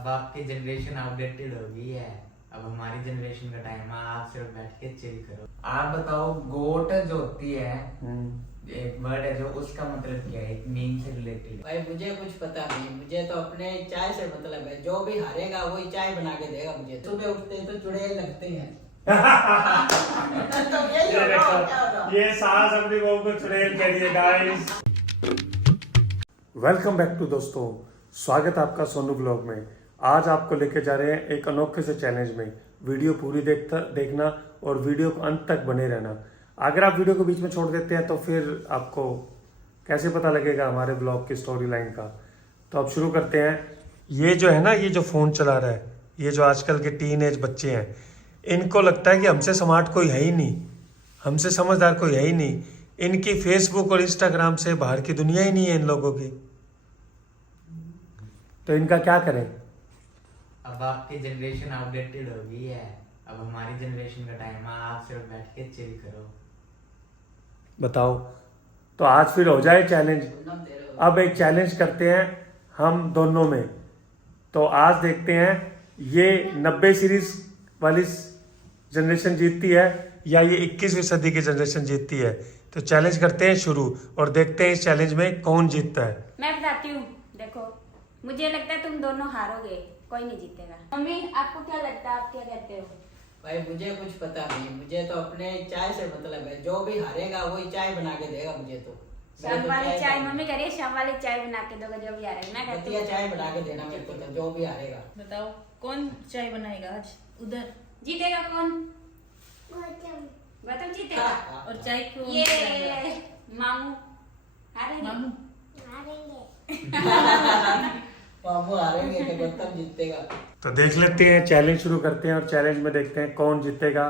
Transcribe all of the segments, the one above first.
अब आपकी generation outdated हो गई है। अब हमारी जनरेशन का टाइम है, आप सिर्फ बैठ के चिल करो। आप बताओ, गोट जो होती है एक वर्ड है जो, उसका मतलब क्या है? एक मीम से रिलेटेड। भाई मुझे कुछ पता नहीं, मुझे तो अपने चाय से मतलब है। जो भी हारेगा वही चाय बना के देगा मुझे। सुबह उठते हैं तो चुड़ैल लगते हैं। तो यही ये होगा, और क्या होगा? देखो, ये सास अपनी बहू को चुड़ैल कह रही है गाइस। वेलकम बैक टू दोस्तों, स्वागत है आपका सोनू ब्लॉग में। आज आपको लेके जा रहे हैं एक अनोखे से चैलेंज में। वीडियो पूरी देखना और वीडियो को अंत तक बने रहना। अगर आप वीडियो को बीच में छोड़ देते हैं तो फिर आपको कैसे पता लगेगा हमारे ब्लॉग की स्टोरी लाइन का। तो अब शुरू करते हैं। ये जो है ना, ये जो फ़ोन चला रहा है, ये जो आजकल के टीन एज बच्चे हैं, इनको लगता है कि हमसे स्मार्ट कोई है ही नहीं, हमसे समझदार कोई है ही नहीं। इनकी फेसबुक और इंस्टाग्राम से बाहर की दुनिया ही नहीं है इन लोगों की। तो इनका क्या करें? अब आपकी जनरेशन आउटडेटेड हो गई है। अब हमारी जनरेशन का टाइम है, आप सिर्फ बैठ के चिल करो। बताओ। तो आज फिर हो जाए चैलेंज। पूनम तेरे हो। अब एक चैलेंज करते हैं हम दोनों में। तो आज देखते हैं ये 90 सीरीज वाली जनरेशन जीतती है या ये 21वीं सदी की जनरेशन जीतती है। तो चैलेंज करते हैं शुरू और देखते हैं इस चैलेंज में कौन जीतता है। मैं बताती हूँ, देखो मुझे लगता है तुम दोनों हारोगे, कोई नहीं जीतेगा। मम्मी आपको क्या लगता है, आप क्या कहते हो? भाई मुझे कुछ पता नहीं, मुझे तो अपने चाय से मतलब है। जो भी हारेगा वही चाय बना के देगा मुझे तो। शाम वाली चाय मम्मी कह रही है, शाम वाली चाय बना के दोगे जो भी हारेगा। मैं कहती बतिया हूँ चाय बना के देना मेरे को तो, जो भी हारेगा। बताओ कौन चाय बनाएगा आज उधर? जीतेगा कौन? गौतम जीतेगा। हाँ, और चाय को ये मामू हारेंगे। मामू मामू हारेंगे तो गौतम जीतेगा। तो देख लेते हैं, चैलेंज शुरू करते हैं और चैलेंज में देखते हैं कौन जीतेगा।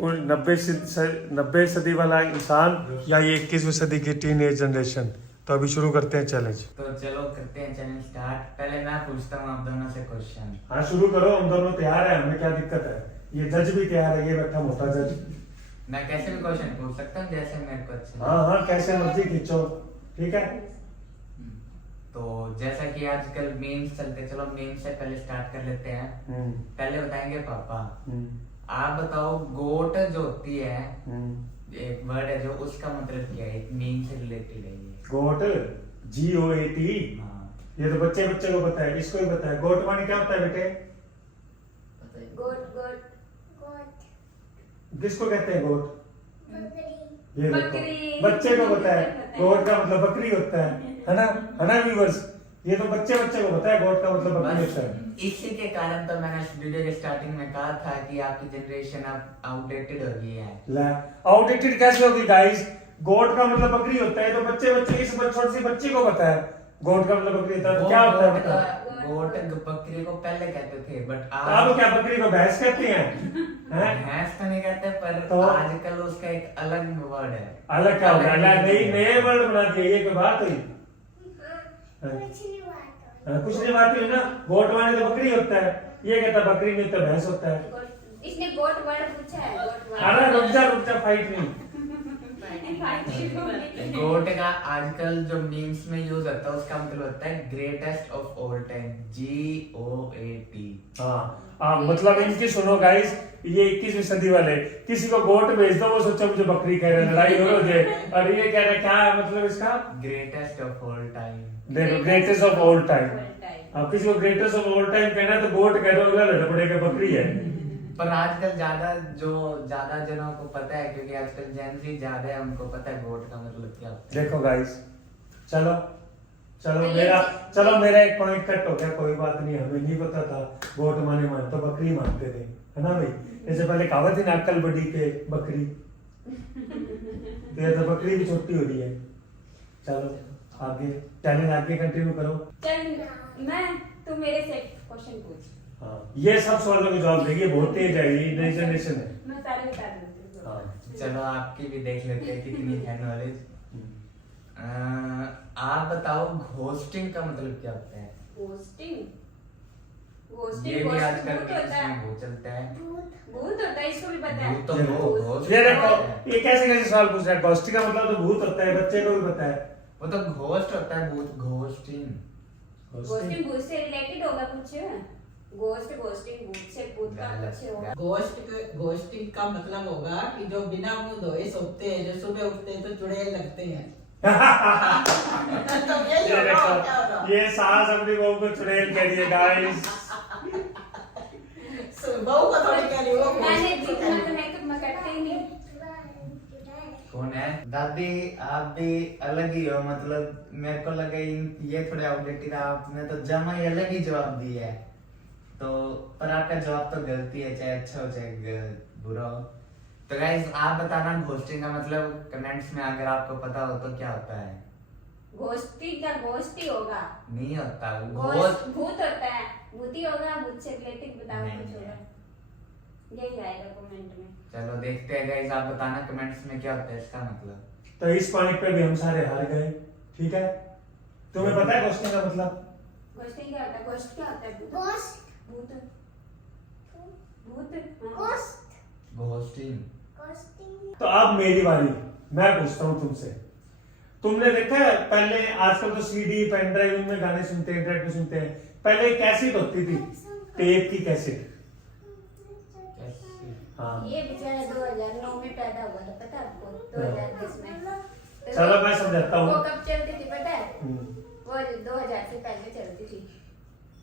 90 सदी वाला इंसान या ये 21वीं सदी की टीन एज जनरेशन। तो अभी शुरू करते हैं चैलेंज। तो चलो करते हैं चैलेंज स्टार्ट। पहले मैं पूछता हूँ आप दोनों से क्वेश्चन। हाँ शुरू करो, हम दोनों तैयार हैं, हमें क्या दिक्कत है। ये जज भी तैयार है, ये बैठा मोटा जज। मैं कैसे भी क्वेश्चन पूछ सकता हूँ जैसे मेरे को अच्छा लगे। हाँ हाँ, कैसे मर्जी खींचो, ठीक है। तो जैसा कि आजकल मीम्स चलते, चलो मीम्स से पहले स्टार्ट कर लेते हैं। पहले बताएंगे पापा। आप बताओ, गोट जो होती है एक वर्ड है जो, उसका मतलब क्या है? एक मीम से रिलेटेड है ये। गोट, GOAT। हाँ। ये तो बच्चे को पता है, इसको ही पता है। गोट माने क्या होता है बेटे? बताइए। गोट गोट किसको कहते हैं गोट? ये देखो, बकरी। बच्चे को पता है। गोट का मतलब बकरी होता है ना? है ना व्यूअर्स? ये तो बच्चे को पता है गोट का मतलब बकरी होता है। बस इसी के कारण तो मैंने वीडियो के स्टार्टिंग में कहा था कि आपकी जनरेशन अब आउटडेटेड हो गई है। आउटडेटेड कैसे होगी गाइस? गोट का मतलब बकरी होता है, तो बच्चे इस छोटी सी बच्ची को पता है गोट का मतलब बकरी होता है। तो क्या होता है मतलब? गोट बकरी को पहले कहते थे, बट अब क्या बकरी को भैंस कहते हैं? हैं? भैंस तो नहीं कहते, पर तो आजकल उसका एक अलग वर्ड है। अलग क्या होगा? नए वर्ड बना दिए, ये कोई बात हुई? कुछ नहीं बात हुई ना। गोट माने तो बकरी होता है, ये कहता बकरी नहीं तो भैंस होता है। इसने गोट वर्ड पूछा है, गोट वर्ड। अरे रुक जा, फाइट नहीं। गोट का आजकल जो मीम्स में यूज होता है उसका मतलब होता है greatest of all time, GOAT। हाँ मतलब इनकी सुनो गाइस, ये 21वीं सदी वाले किसी को गोट भेज दो, वो सोचो मुझे बकरी कह रहे हैं, लड़ाई हो रही है। और ये कह रहे हैं क्या है मतलब इसका? Greatest of all time. देखो, ग्रेटेस्ट ऑफ ऑल टाइम। अब किसी को ग्रेटेस्ट ऑफ ऑल टाइम कहना है तो गोट कह दो, अगला लड़ पड़ेगा बकरी है। पर आजकल ज्यादा जनों को पता है, क्योंकि आजकल जेन ज़ी ज्यादा है, उनको पता है गोट का मतलब क्या होता है। देखो गाइस, चलो तो मेरा एक पॉइंट कट हो गया, कोई बात नहीं। हमें नहीं पता था गोट माने तो बकरी मानते थे, है ना भाई? जैसे पहले कहावत थी ना, अक्ल बड़ी पे बकरी। तो ये तो बकरी भी छोटी हो रही है। चलो आगे चैलेंज आगे कंटिन्यू करो। चल तू मेरे से क्वेश्चन पूछ। हाँ, ये सब सवालों के जवाब देगी, बहुत तेज है ये, नई जनरेशन है। मैं सारे बता दूंगी। हाँ चलो आपकी भी देख लेते हैं कितनी है नॉलेज। आप बताओ, घोस्टिंग का मतलब क्या होता है? घोस्टिंग ये भी आजकल के इसमें बहुत चलता है। भूत होता है, इसको भी पता है। भूत तो घोस्ट ये देखो, होता है। ये कैसे सवाल पूछ रहा है? घोस्टिंग का मतलब तो भूत होता है, बच्चे को भी पता है। वो तो घोस्ट होता है, भूत घोस्टिंग। घोस्टिंग भूत से रिलेटेड होगा कुछ। घोस्ट घोस्टिंग भूत से भूत का कुछ होगा। घोस्टिंग का मतलब होगा कि जो बिना मुंह धोए सोते हैं, जो सुबह उठते हैं तो चुड़ैल लगते हैं। तो यही ये होगा, देखो, क्या होगा? ये सास अपनी बहू को चुड़ैल कह रही है गाइस। बहू को थोड़ी कह रही हो, मैंने जितना तो मेकअप मैं करते ही नहीं। कौन है दादी? आप भी अलग ही हो, मतलब मेरे को लगा ये थोड़े आउटडेटेड, आपने तो जमा ही अलग ही जवाब दिया है। तो पर आपका जवाब तो गलती है, चाहे अच्छा हो चाहे बुरा हो। तो गाइस आप बताना घोस्टिंग का मतलब कमेंट्स में, अगर आपको पता हो तो क्या होता है। घोस्टिंग का घोस्ट ही होगा। नहीं होता घोस्ट भूत होता है, भूती होगा, भूत से रिलेटेड बताओ नहीं, कुछ होगा। यही आएगा कमेंट में। चलो देखते हैं गाइस, आप बताना कमेंट्स में क्या होता है इसका मतलब। तो इस पॉइंट पे भी हम सारे हार गए, ठीक है। तुम्हें पता है क्वेश्चन का मतलब? घोस्टिंग क्या होता है? घोस्ट क्या होता है? भूत भूत हाँ। घोस्टिंग। तो अब मेरी बारी, मैं पूछता हूँ तुमसे। तुमने देखा है पहले, आजकल तो सीडी पेन ड्राइव में गाने सुनते हैं, इंटरनेट पे सुनते हैं। पहले कैसेट होती थी, टेप की कैसेट। हाँ ये बेचारा 2009 में पैदा हुआ था, पता है आपको? 2010 में। तो चलो मैं समझाता हूँ। वो कब चलती थी पता है? वो 2000 से पहले चलती थी।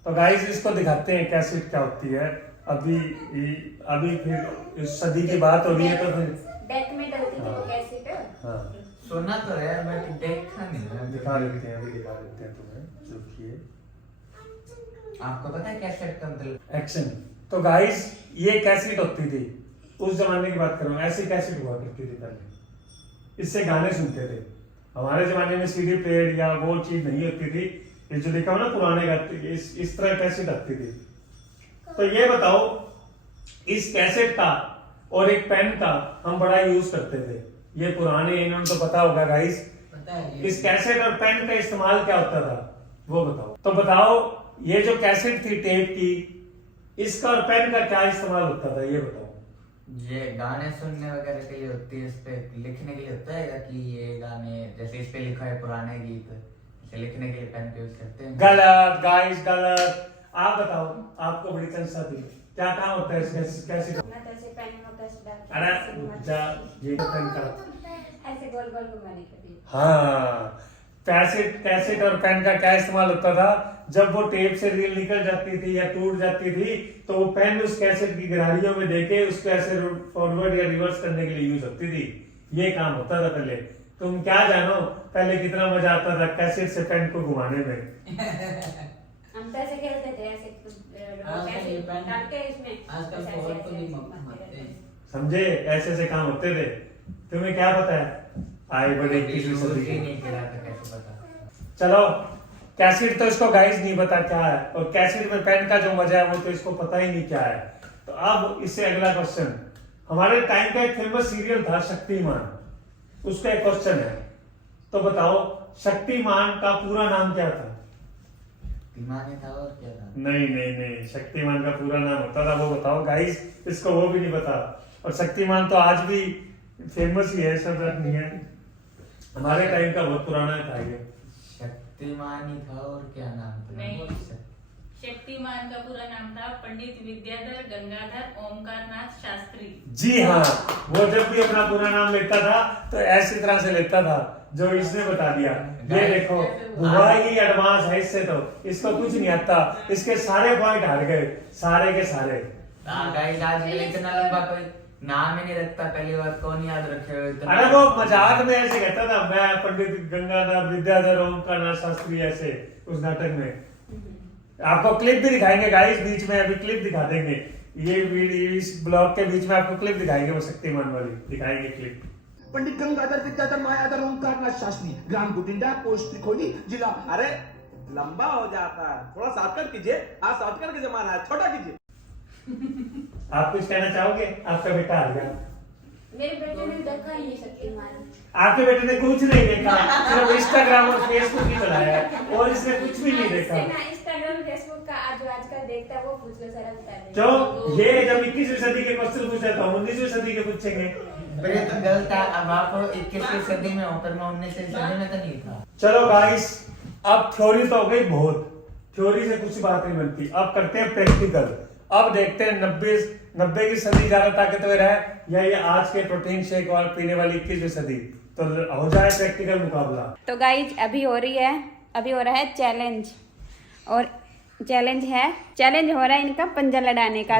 तो गाइस इसको दिखाते हैं कैसेट क्या होती है। अभी फिर इस सदी की बात हो रही है तो फिर डेक में डलती थी वो कैसेट। हाँ सुना तो है बट देखा नहीं है। दिखा देते हैं, अभी दिखा देते हैं तुम्हें, रुकिए। आपको पता है कैसेट का मतलब? एक्शन। तो गाइस ये कैसेट होती थी, उस जमाने की बात कर रहा हूँ, ऐसी कैसेट हुआ करती थी पहले, इससे गाने सुनते थे। हमारे जमाने में सीडी प्लेयर या वो चीज नहीं होती थी, ये जो देखा हो ना पुराने गाते, इस तरह कैसेट आती थी। तो ये बताओ, इस कैसेट का और एक पेन का हम बड़ा यूज करते थे। ये पुराने, इन्होंने तो पता होगा गाइस। पता है ये। इस कैसेट और पेन का इस्तेमाल क्या होता था वो बताओ। तो बताओ, ये जो कैसेट थी टेप की, इसका और पेन का क्या इस्तेमाल होता था ये बताओ। ये गाने सुनने वगैरह के लिए होती है, इस पे लिखने के लिए होता है कि ये गाने, जैसे इस पे लिखा है पुराने गीत, इसे लिखने के लिए पेन का यूज करते हैं। गलत गाइस, गलत। आप बताओ, आपको बड़ी चंसा थी, क्या काम होता है इस कैसेट? मैं तो ऐसे पेन में कस डाल के अरे जा, ये पेन का ऐसे गोल गोल घुमाने के लिए। हाँ, कैसेट और पेन का क्या इस्तेमाल होता था? जब वो टेप से रील निकल जाती थी या टूट जाती थी तो वो पेन उस कैसेट की गहराइयों में देके उसको ऐसे फॉरवर्ड या रिवर्स करने के लिए यूज होती थी। ये काम होता था पहले। तुम क्या जानो पहले कितना मजा आता था कैसेट से पेन को घुमाने में। हम तो ऐसे खेलते थे, ऐसे आजकल डाल के इसमें आजकल ऐसे- फोन ऐसे- तो नहीं ऐसे मारते हैं। समझे? ऐसे ऐसे काम होते थे। तुम्हें क्या पता है? आए बड़े 21वीं सदी के। नहीं किया था, कैसे पता? चलो, कैसेट तो इसको गाइस नहीं पता क्या है, और कैसेट में पेन का जो मजा है वो तो इसको पता ही नहीं क्या है। तो अब इससे अगला क्वेश्चन, हमारे टाइम का एक फेमस सीरियल था शक्तिमान, उसका एक क्वेश्चन है। तो बताओ, शक्तिमान का पूरा नाम क्या था? शक्तिमान था और क्या था? नहीं नहीं नहीं, शक्तिमान का पूरा नाम होता था, वो बताओ गाइस। इसको वो भी नहीं पता। और शक्तिमान तो आज भी फेमस ही है, सब नहीं है, हमारे टाइम का बहुत पुराना था ये। शक्तिमान ही था और क्या नाम था? नहीं। शक्तिमान का पूरा नाम था पंडित विद्याधर गंगाधर ओमकारनाथ शास्त्री। जी हाँ, वो जब भी अपना पूरा नाम लेता था तो ऐसी तरह से लेता था जो इसने बता दिया। ये देखो, बुआ ही एडवांस है इससे, तो इसको कुछ नहीं आता, इसके सारे पॉइंट हार गए, सारे के सारे। गाइस आज इतना लंबा कोई नाम ही नहीं रखता, पहली बार कौन याद रखे हुए इतना? अरे वो मजाक में ऐसे कहता था, मैं पंडित गंगाधर विद्याधर ओमकारनाथ शास्त्री, ऐसे उस नाटक में। आपको क्लिप भी दिखाएंगे गाइस बीच में, अभी क्लिप दिखा देंगे। ये वीडियो इस ब्लॉग के बीच में आपको क्लिप दिखाएंगे, वो शक्तिमान वाली दिखाएंगे क्लिप। पंडित गंगाधर विद्याधर मायाधर ओमकारनाथ शास्त्री, ग्राम गुटिंडा, पोस्ट त्रिकोणी, जिला। अरे लंबा हो जाता है, थोड़ा शॉर्टकट कीजिए। आज शॉर्टकट का जमाना है, छोटा कीजिए। आप कुछ कहना चाहोगे? आपका बेटा आ गया। मेरे बेटे ने देखा ही नहीं शक्तिमान। आपके बेटे ने कुछ नहीं देखा, सिर्फ इंस्टाग्राम और फेसबुक ही चलाया है, और इसने कुछ भी नहीं देखा। इंस्टाग्राम फेसबुक का जो आजकल देखता है वो पूछ लो जरा, बता दे। जो ये जब 21वीं सदी के क्वेश्चन पूछा था, 19वीं सदी के पूछेंगे। पर ये तो गलत है। अब आप 21वीं सदी में हो, पर मैं 19वीं सदी में तो नहीं था। चलो गाइस, अब थ्योरी तो हो गई बहुत, थ्योरी से कुछ बात नहीं बनती। अब करते हैं प्रैक्टिकल। अब देखते हैं 90 की सदी ज्यादा ताकतवर है या ये आज के प्रोटीन शेक और पीने वाली 21वीं सदी। तो हो जाए प्रैक्टिकल मुकाबला। तो गाइज अभी हो रहा है चैलेंज। और चैलेंज हो रहा है इनका पंजा लड़ाने का।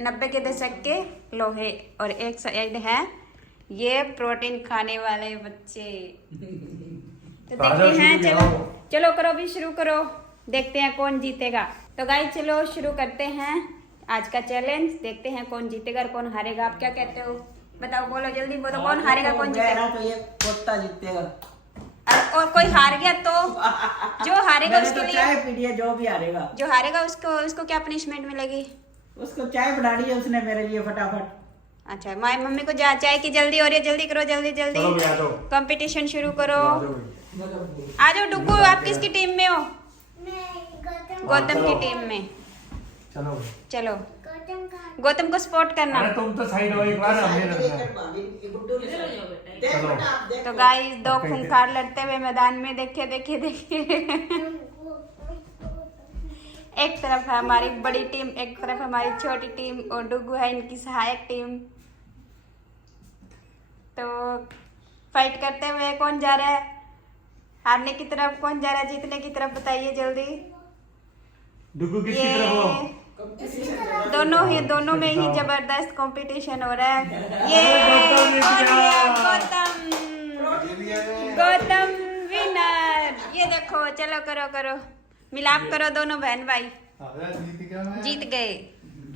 90 के दशक के लोहे और एक साइड है ये प्रोटीन खाने वाले बच्चे। तो देखते हैं, चलो करो भी शुरू करो, देखते हैं कौन जीतेगा। तो गाइस चलो शुरू करते हैं आज का चैलेंज, देखते हैं कौन जीतेगा और कौन हारेगा। आप क्या कहते हो, बताओ, बोलो जल्दी बोलो, कौन हारेगा कौन जीतेगा? तो ये कोता जीतेगा। और कोई हार गया तो जो हारेगा मैंने उसके तो लिए चाय पी लिया, जो भी हारेगा जो हारेगा उसको क्या पनिशमेंट मिलेगी? उसको चाय बनानी है उसने मेरे लिए फटाफट। अच्छा, माय मम्मी को चाय की जल्दी हो रही है, जल्दी करो, जल्दी चलो भी आ जाओ। कंपटीशन शुरू करो। आ जाओ डुगू, आप किसकी टीम में हो? गौतम की टीम में। चलो गौतम को सपोर्ट करना। अरे तुम तो साइड हो एक बार, हमने लड़ना है। तो गाइस दो खूंखार लड़ते हुए मैदान में, देखिए एक तरफ है हमारी बड़ी टीम, एक तरफ हमारी छोटी टीम और डुगू है इनकी सहायक टीम। तो फाइट करते हुए कौन जा रहा है हारने की तरफ, कौन जा रहा है जीतने की तरफ, बताइए जल्दी। डुगू किसकी तरफ हो? दोनों में ही जबरदस्त कंपटीशन हो रहा है। ये गौतम विनर। ये देखो, चलो करो मिलाप करो, दोनों बहन भाई जीत गए।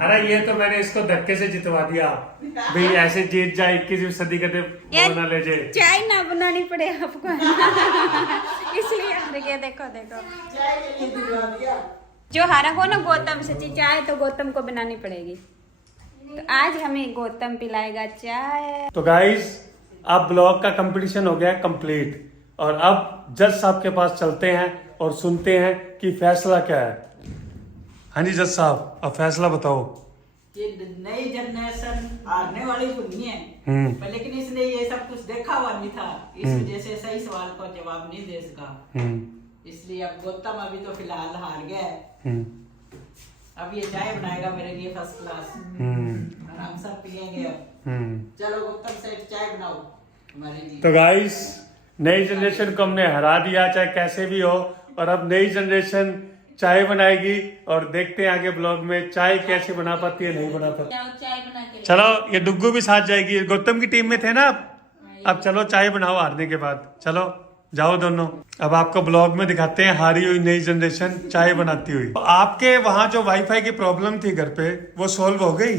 अरे ये तो मैंने इसको धक्के से जितवा दिया भाई, ऐसे जीत जाए 21वीं सदी का ना ले जाए। चाय ना बनानी पड़े आपको इसलिए हार गए। देखो जो हारा हो ना गौतम से चाय, तो गौतम को बनानी पड़ेगी। तो आज हमें गौतम पिलाएगा चाय। तो गाइस अब ब्लॉग का कंपटीशन हो गया कंप्लीट और अब जज साहब के पास चलते हैं और सुनते हैं कि फैसला क्या है। हाँ जी जज साहब, अब फैसला बताओ। ये नई जनरेशन हारने वाली तो नहीं है, पर लेकिन इसने ये सब कुछ देखा हुआ नहीं था, इस वजह से सही सवाल का जवाब नहीं दे सका। इसलिए अब गौतम अभी तो फिलहाल हार गया है। अब ये चाय बनाएगा मेरे लिए फर्स्ट क्लास और हम सब पियेंगे अब। चलो गौतम से चाय बनाओ हमारे लिए। तो गाइस नई जनरेशन को हमने हरा दिया, चाहे कैसे भी हो, और अब नई जनरेशन चाय बनाएगी और देखते हैं आगे ब्लॉग में चाय कैसे बना पाती है, नहीं बना पाती। चाय बना के चलो ये डुग्गू भी साथ जाएगी, गौतम की टीम में थे ना अब चलो चाय बनाओ हारने के बाद। चलो जाओ दोनों। अब आपको ब्लॉग में दिखाते हैं हारी हुई नई जनरेशन चाय बनाती हुई। तो आपके वहाँ जो वाईफाई की प्रॉब्लम थी घर पे वो सोल्व हो गई?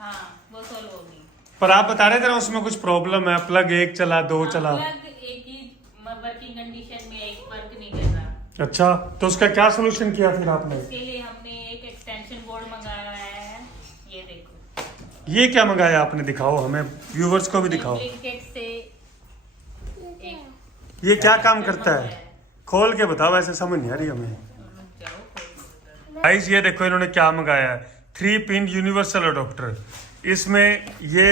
हाँ वो सोल्व हो गई। पर आप बता रहे थे ना उसमें कुछ प्रॉब्लम है, प्लग एक चला दो चला। प्लग एक ही वर्किंग कंडीशन में एक वर्क नहीं कर रहा। अच्छा, तो उसका क्या सोल्यूशन किया फिर आपने? इसके लिए हमने एक एक्सटेंशन बोर्ड मंगाया है, ये देखो। ये क्या मंगाया आपने, दिखाओ हमें, व्यूवर्स को भी दिखाओ। ब्लिंकिट से ये क्या काम करता है, खोल के बताओ, ऐसे समझ नहीं आ रही हमें। गाइस ये देखो इन्होंने क्या मंगाया है, 3 पिन यूनिवर्सल अडोप्टर। इसमें ये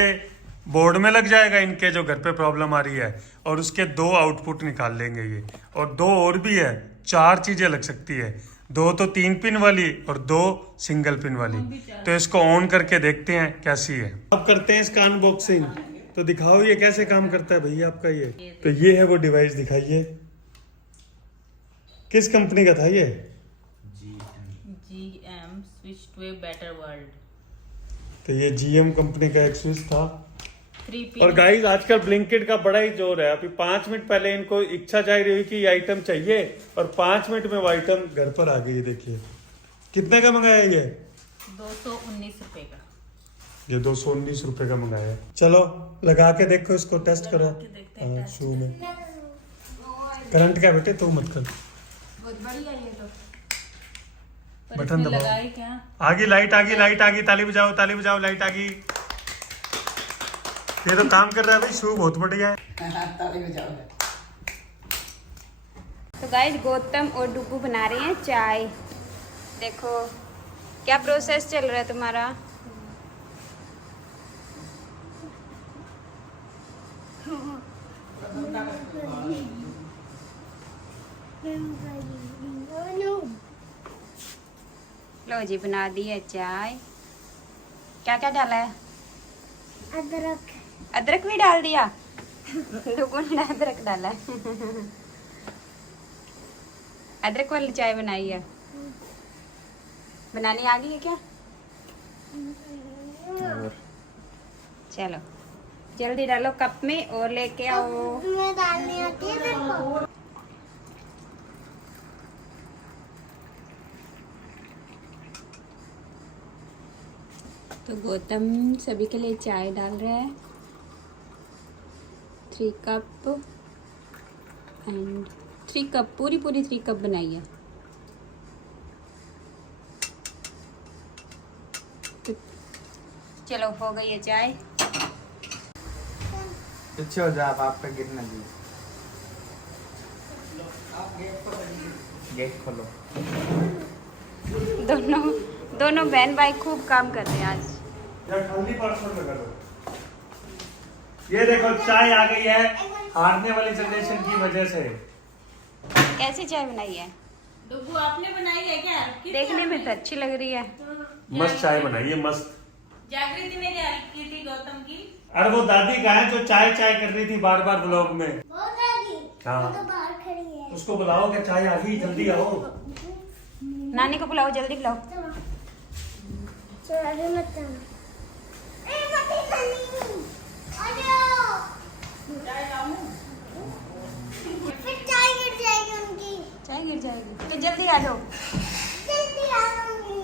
बोर्ड में लग जाएगा इनके जो घर पे प्रॉब्लम आ रही है, और उसके 2 आउटपुट निकाल लेंगे ये, और 2 और भी है, 4 चीजें लग सकती है, 2 तो 3 पिन वाली और 2 सिंगल पिन वाली। तो इसको ऑन करके देखते हैं कैसी है। अब करते हैं इसका अनबॉक्सिंग। तो दिखाओ ये कैसे काम करता है भैया आपका ये। तो ये है वो डिवाइस, दिखाइए किस कंपनी का था ये? GM switch to a better world. तो ये GM कंपनी का एक स्विच था। 3 पिन। और गाइस आजकल ब्लिंकिट का बड़ा ही जोर है। अभी 5 मिनट पहले इनको इच्छा चाह रही हुई कि ये आइटम चाहिए और 5 मिनट में वो आइटम घर पर आ गई। देखिए कितने का मंगाया ये? 219 रुपए का। ये 219 रुपए का मंगाया। चलो लगा के देखो इसको, टेस्ट करो। शू में करंट का बेटे, तू मत कर। बहुत बढ़िया ये तो। बटन दबाओ। लगाए क्या? आगी लाइट, आगी लाइट, आगी ताली बजाओ, ताली बजाओ, लाइट आगी। ये तो काम कर रहा है भाई, शू बहुत बढ़िया है। ताली बजाओ। तो गाइस गौतम और डुगू बना रहे हैं चाय। देखो क्या प्रोसेस चल रहा है तुम्हारा। लो जी, बना दी है चाय। क्या क्या डाला है? अदरक। अदरक भी डाल दिया। लोगों ने अदरक डाला है। अदरक वाली चाय बनाई है। बनानी आ गई है क्या? चलो जल्दी डालो कप में और लेके आओ। मैं डालनी आती है तेरे को? तो गौतम सभी के लिए चाय डाल रहा है। 3 कप एंड 3 कप, पूरी 3 कप बनाई है। तो चलो हो गई है चाय। पीछे हो जा आप पे गिरना जी। गेट खोलो। दोनों बहन भाई खूब काम कर रहे हैं आज। ठंडी परसों में करो। ये देखो चाय आ गई है हारने वाली जनरेशन की वजह से। कैसी चाय बनाई है? डुगू आपने बनाई है क्या? देखने में तो अच्छी लग रही है। मस्त चाय बनाई है, मस्त। जागृति ने क्या हेल्प की थी गौतम की? अरे वो दादी कहाँ है जो चाय चाय कर रही थी बार बार ब्लॉग में? वो दादी हाँ। वो तो बाहर खड़ी है। उसको बुलाओ कि चाय आ गई, जल्दी आओ। नानी को बुलाओ, जल्दी बुलाओ। चलो अभी मत जाना। ए मत चलनी। आ जाओ। चाय लाऊं? फिर चाय गिर जाएगी उनकी। चाय गिर जाएगी तो जल्दी आ जाओ। जल्दी आ जाऊंगी।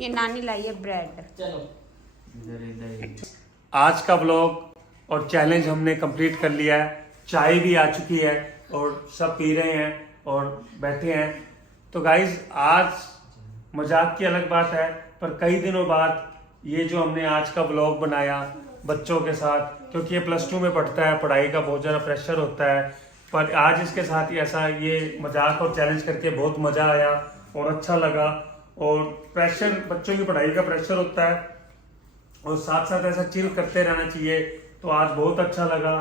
ये नानी लाई है ब्रेड। चलो इधर इधर। आज का व्लॉग और चैलेंज हमने कंप्लीट कर लिया है। चाय भी आ चुकी है और सब पी रहे हैं और बैठे हैं। तो गाइज आज मजाक की अलग बात है, पर कई दिनों बाद ये जो हमने आज का व्लॉग बनाया बच्चों के साथ, क्योंकि ये +2 में पढ़ता है, पढ़ाई का बहुत ज़्यादा प्रेशर होता है, पर आज इसके साथ ही ऐसा ये मजाक और चैलेंज करके बहुत मज़ा आया और अच्छा लगा। और प्रेशर, बच्चों की पढ़ाई का प्रेशर होता है और साथ साथ ऐसा चिल करते रहना चाहिए। तो आज बहुत अच्छा लगा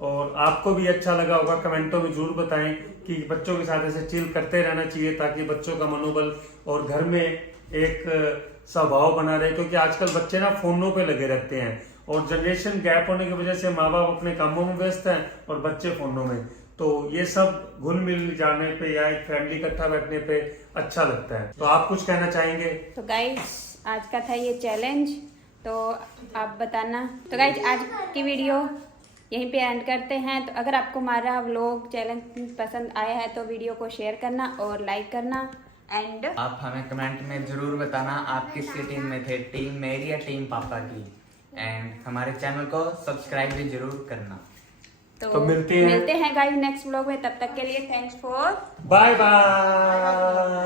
और आपको भी अच्छा लगा होगा। कमेंटों में जरूर बताएं कि बच्चों के साथ ऐसे चिल करते रहना चाहिए ताकि बच्चों का मनोबल और घर में एक स्वभाव बना रहे, क्योंकि आजकल बच्चे ना फोनों पे लगे रहते हैं और जनरेशन गैप होने की वजह से माँ बाप अपने कामों में व्यस्त हैं और बच्चे फोनों में। तो ये सब घुल मिल जाने पे या एक फैमिली इकट्ठा बैठने पे अच्छा लगता है। तो आप कुछ कहना चाहेंगे? तो गाइज आज का था ये चैलेंज, तो आप बताना। तो गाइज आज की वीडियो यहीं पे एंड करते हैं। तो अगर आपको हमारा व्लॉग चैलेंज पसंद आया है तो वीडियो को शेयर करना और लाइक करना। एंड आप हमें कमेंट में जरूर बताना आप किसकी टीम में थे, टीम मेरी या टीम पापा की। एंड हमारे चैनल को सब्सक्राइब भी जरूर करना। तो मिलते हैं गाइस नेक्स्ट व्लॉग में। तब तक के लिए थैंक्स फॉर बाय बाय।